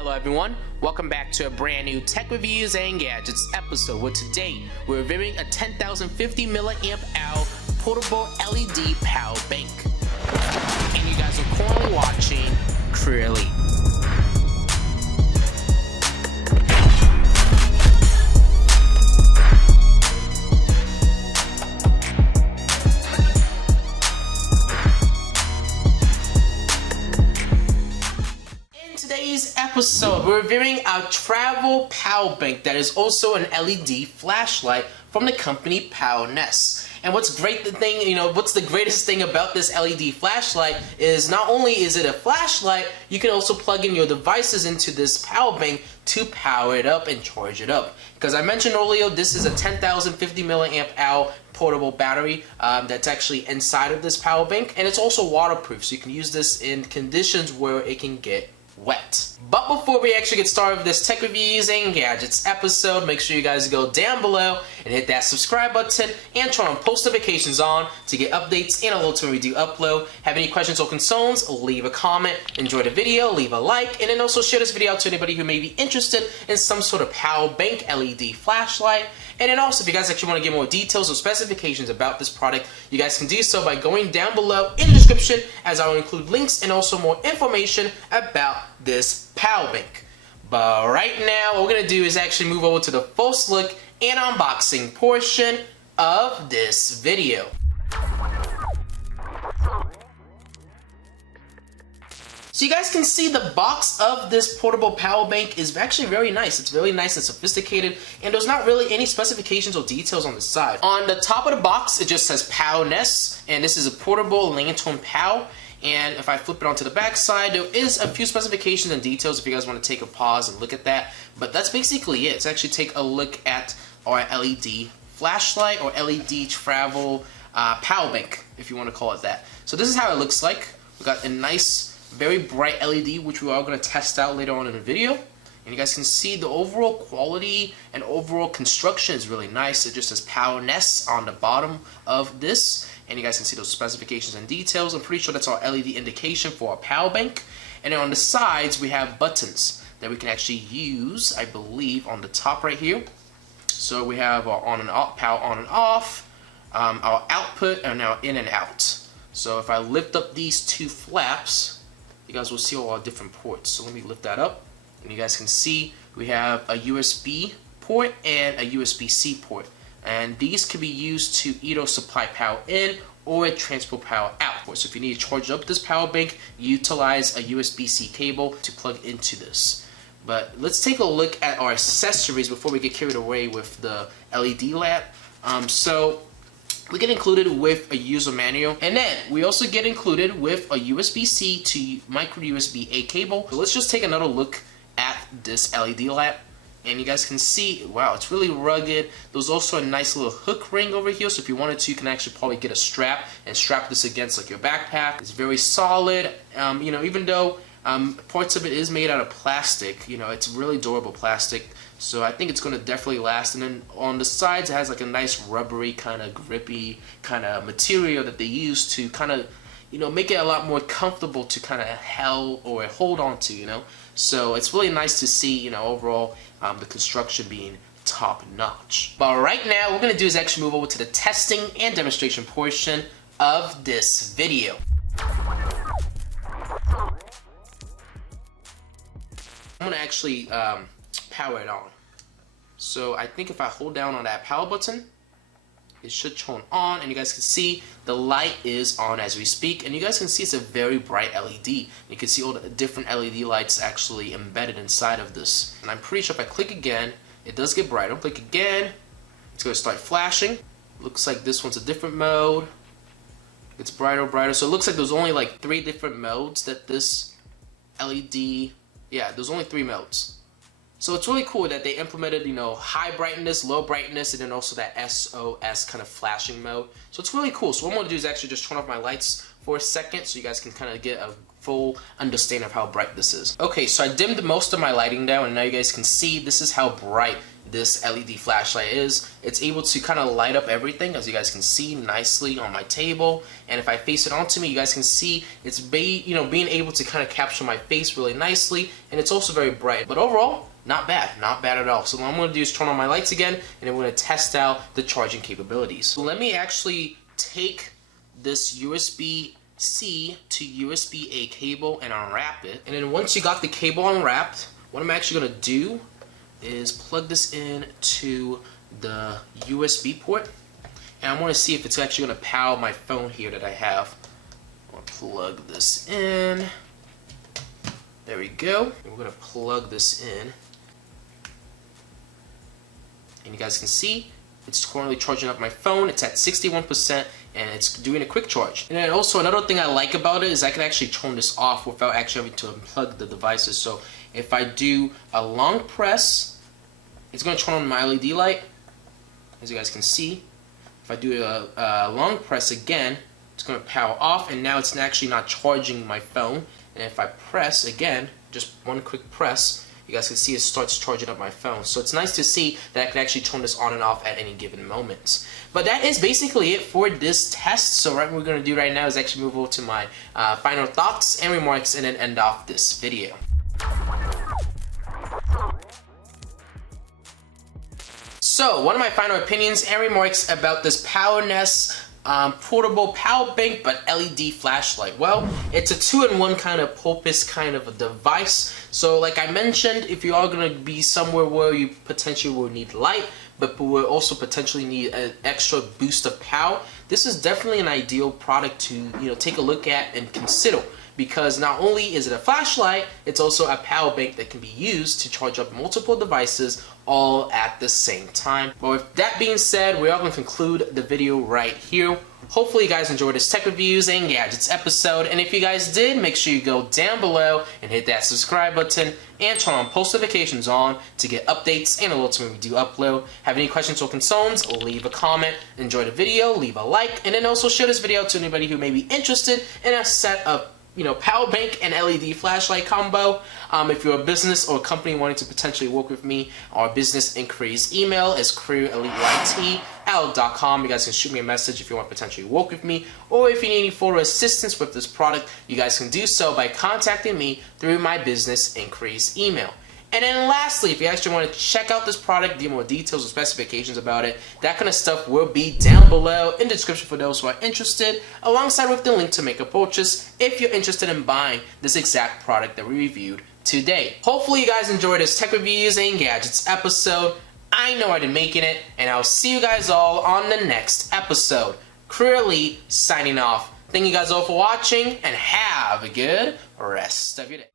Hello everyone, welcome back to a brand new Tech Reviews and Gadgets episode where today we're reviewing a 10,050 milliamp hour portable LED power bank. And you guys are currently watching Creerly. Today's episode, we're reviewing our travel power bank that is also an LED flashlight from the company Powerness. And what's the greatest thing about this LED flashlight is not only is it a flashlight, you can also plug in your devices into this power bank to power it up and charge it up. Because I mentioned earlier, this is a 10,050 milliamp hour portable battery that's actually inside of this power bank, and it's also waterproof, so you can use this in conditions where it can get wet. But before we actually get started with this Tech Reviews and Gadgets episode, make sure you guys go down below and hit that subscribe button and turn on post notifications on to get updates and alerts when we do upload. Have any questions or concerns, leave a comment, enjoy the video, leave a like, and then also share this video out to anybody who may be interested in some sort of power bank LED flashlight. And then also, if you guys actually want to get more details or specifications about this product, you guys can do so by going down below in the description, as I will include links and also more information about this power bank. But right now, what we're going to do is actually move over to the first look and unboxing portion of this video. So you guys can see the box of this portable power bank is actually very nice. It's very nice and sophisticated, and there's not really any specifications or details on the side. On the top of the box, it just says Powerness, and this is a portable lantern power. And if I flip it onto the back side, there is a few specifications and details if you guys want to take a pause and look at that. But that's basically it. Let's actually take a look at our LED flashlight or LED travel power bank, if you want to call it that. So this is how it looks like. We got a nice, very bright LED, which we are going to test out later on in the video. And you guys can see the overall quality and overall construction is really nice. It just says Powerness on the bottom of this. And you guys can see those specifications and details. I'm pretty sure that's our LED indication for our power bank. And then on the sides, we have buttons that we can actually use, I believe, on the top right here. So we have our on and off, power on and off, our output, and our in and out. So if I lift up these two flaps, you guys will see all our different ports. So let me lift that up, and you guys can see we have a USB port and a USB-C port. And these can be used to either supply power in or transport power out. So if you need to charge up this power bank, utilize a USB-C cable to plug into this. But let's take a look at our accessories before we get carried away with the LED lamp. So we get included with a user manual, and then we also get included with a USB-C to micro USB-A cable. So let's just take another look at this LED lamp. And you guys can see, wow, it's really rugged. There's also a nice little hook ring over here, so if you wanted to, you can actually probably get a strap and strap this against like your backpack. It's very solid. Even though parts of it is made out of plastic, it's really durable plastic. So I think it's going to definitely last. And then on the sides, it has like a nice rubbery, kind of grippy kind of material that they use to kind of, make it a lot more comfortable to kind of hold on to, So it's really nice to see, overall, the construction being top notch. But right now, what we're going to do is actually move over to the testing and demonstration portion of this video. I'm going to actually power it on. So I think if I hold down on that power button, it should turn on, and you guys can see the light is on as we speak, and you guys can see it's a very bright LED. You can see all the different LED lights actually embedded inside of this. And I'm pretty sure if I click again, it does get brighter. Click again, it's going to start flashing. Looks like this one's a different mode. It's brighter, brighter. So it looks like there's only like 3 different modes that this LED, there's only 3 modes. So it's really cool that they implemented, high brightness, low brightness, and then also that SOS kind of flashing mode. So it's really cool. So what I'm going to do is actually just turn off my lights for a second so you guys can kind of get a full understanding of how bright this is. Okay, so I dimmed most of my lighting down, and now you guys can see this is how bright this LED flashlight is. It's able to kind of light up everything, as you guys can see, nicely on my table. And if I face it onto me, you guys can see it's being able to kind of capture my face really nicely, and it's also very bright. But overall, not bad at all. So what I'm going to do is turn on my lights again, and then we're going to test out the charging capabilities. So let me actually take this USB-C to USB-A cable and unwrap it. And then once you got the cable unwrapped, what I'm actually going to do is plug this in to the USB port, and I want to see if it's actually going to power my phone here that I have. I'll plug this in. There we go. And we're going to plug this in, and you guys can see it's currently charging up my phone. It's at 61%, and it's doing a quick charge. And then also another thing I like about it is I can actually turn this off without actually having to unplug the devices. So if I do a long press, it's going to turn on my LED light, as you guys can see. If I do a long press again, it's going to power off, and now it's actually not charging my phone. And if I press again, just one quick press, you guys can see it starts charging up my phone. So it's nice to see that I can actually turn this on and off at any given moment. But that is basically it for this test. So what we're going to do right now is actually move over to my final thoughts and remarks, and then end off this video. So one of my final opinions and remarks about this PowerNest portable power bank but LED flashlight. Well, it's a 2-in-1 kind of purpose kind of a device. So like I mentioned, if you are going to be somewhere where you potentially will need light, but will also potentially need an extra boost of power, this is definitely an ideal product to take a look at and consider. Because not only is it a flashlight, it's also a power bank that can be used to charge up multiple devices all at the same time. But with that being said, we are going to conclude the video right here. Hopefully you guys enjoyed this tech reviews and gadgets episode, and if you guys did, make sure you go down below and hit that subscribe button and turn on post notifications on to get updates and alerts when we do upload. Have any questions or concerns, leave a comment. Enjoy the video, leave a like, and then also share this video to anybody who may be interested in a set of power bank and LED flashlight combo. If you're a business or a company wanting to potentially work with me, our business inquiries email is careereliteyt@outlook.com. You guys can shoot me a message if you want to potentially work with me, or if you need any further assistance with this product, you guys can do so by contacting me through my business inquiries email. And then lastly, if you actually want to check out this product, get more details or specifications about it, that kind of stuff will be down below in the description for those who are interested, alongside with the link to make a purchase if you're interested in buying this exact product that we reviewed today. Hopefully you guys enjoyed this tech reviews and gadgets episode. I know I've been making it, and I'll see you guys all on the next episode. Career Elite signing off. Thank you guys all for watching, and have a good rest of your day.